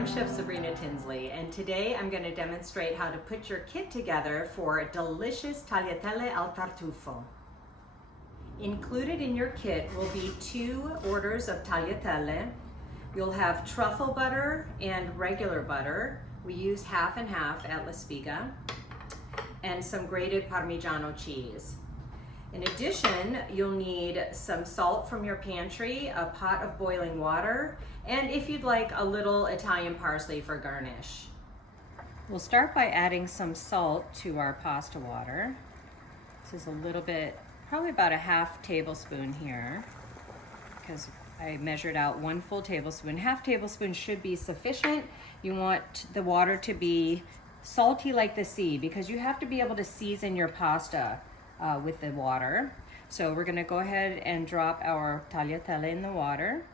I'm Chef Sabrina Tinsley, and today I'm going to demonstrate how to put your kit together for delicious tagliatelle al tartufo. Included in your kit will be 2 orders of tagliatelle. You'll have truffle butter and regular butter. We use half and half at La Spiga, and some grated Parmigiano cheese. In addition, you'll need some salt from your pantry, a pot of boiling water, and if you'd like, a little Italian parsley for garnish. We'll start by adding some salt to our pasta water. This is a little bit, probably about a half tablespoon here, because I measured out 1 full tablespoon. Half tablespoon should be sufficient. You want the water to be salty like the sea, because you have to be able to season your pasta with the water. So we're gonna go ahead and drop our tagliatelle in the water.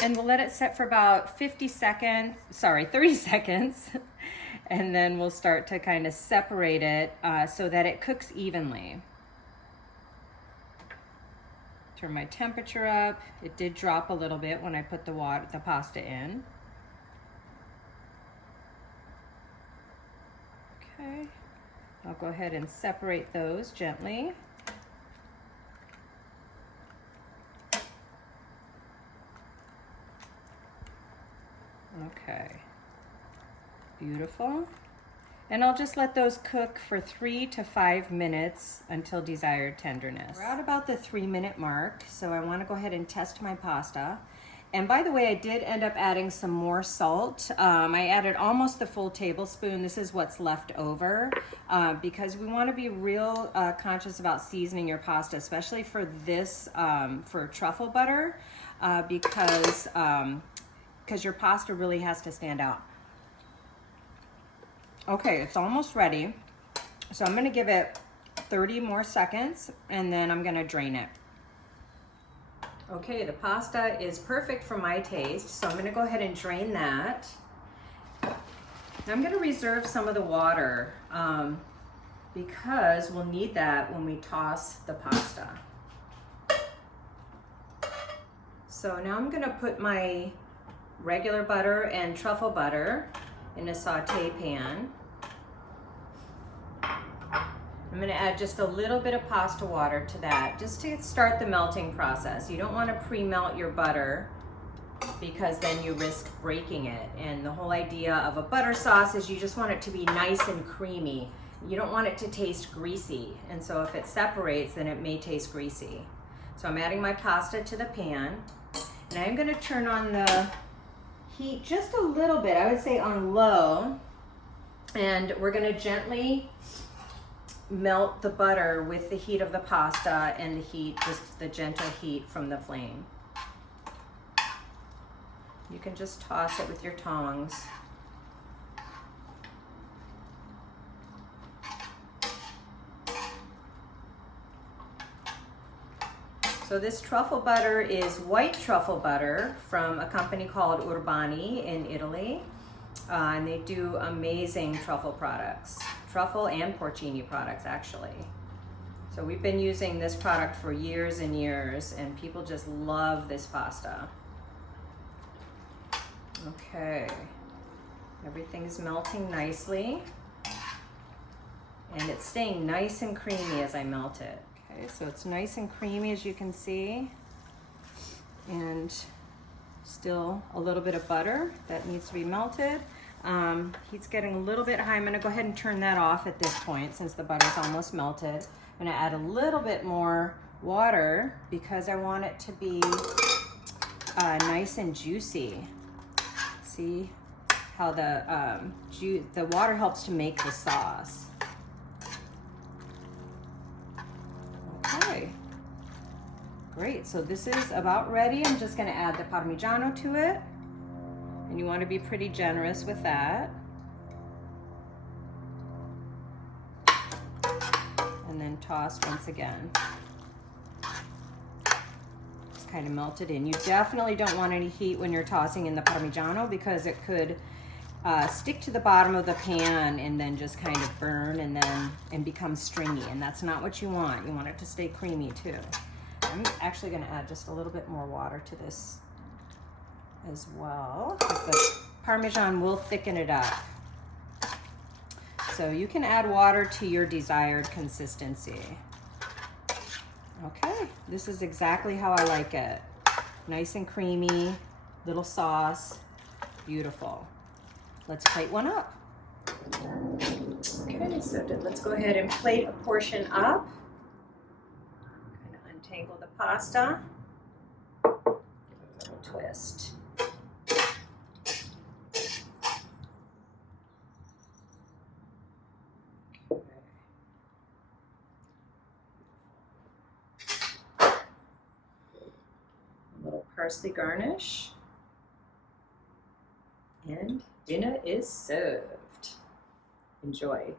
And we'll let it set for about 30 seconds. And then we'll start to kind of separate it so that it cooks evenly. Turn my temperature up. It did drop a little bit when I put the pasta in. Okay, I'll go ahead and separate those gently. Okay, beautiful. And I'll just let those cook for 3 to 5 minutes until desired tenderness. We're at about the 3-minute mark, so I want to go ahead and test my pasta. And by the way, I did end up adding some more salt. I added almost the full tablespoon. This is what's left over because we want to be real conscious about seasoning your pasta, especially for this, for truffle butter, because your pasta really has to stand out. Okay, it's almost ready. So I'm gonna give it 30 more seconds and then I'm gonna drain it. Okay, the pasta is perfect for my taste, so I'm gonna go ahead and drain that. I'm gonna reserve some of the water because we'll need that when we toss the pasta. So now I'm gonna put my regular butter and truffle butter in a saute pan. I'm gonna add just a little bit of pasta water to that, just to start the melting process. You don't wanna pre-melt your butter because then you risk breaking it. And the whole idea of a butter sauce is you just want it to be nice and creamy. You don't want it to taste greasy. And so if it separates, then it may taste greasy. So I'm adding my pasta to the pan, and I'm gonna turn on the heat just a little bit, I would say on low, and we're gonna gently melt the butter with the heat of the pasta and the heat, just the gentle heat from the flame. You can just toss it with your tongs. So this truffle butter is white truffle butter from a company called Urbani in Italy. And they do amazing truffle products. Truffle and porcini products, actually. So we've been using this product for years and years, and people just love this pasta. Okay, everything's melting nicely. And it's staying nice and creamy as I melt it. Okay, so it's nice and creamy, as you can see, and still a little bit of butter that needs to be melted. Heat's getting a little bit high. I'm gonna go ahead and turn that off at this point since the butter's almost melted. I'm gonna add a little bit more water because I want it to be nice and juicy. See how the water helps to make the sauce. Okay, great, so this is about ready. I'm just gonna add the Parmigiano to it, and you wanna be pretty generous with that. And then toss once again. Just kind of melt it in. You definitely don't want any heat when you're tossing in the Parmigiano because it could stick to the bottom of the pan and then just kind of burn and become stringy, and that's not what you want. You want it to stay creamy too. I'm actually going to add just a little bit more water to this as well, because the Parmesan will thicken it up. So you can add water to your desired consistency. Okay, this is exactly how I like it. Nice and creamy, little sauce, beautiful. Let's plate one up. Okay, so let's go ahead and plate a portion up. Kind of untangle the pasta. Give it a little twist. A little parsley garnish. And dinner is served. Enjoy.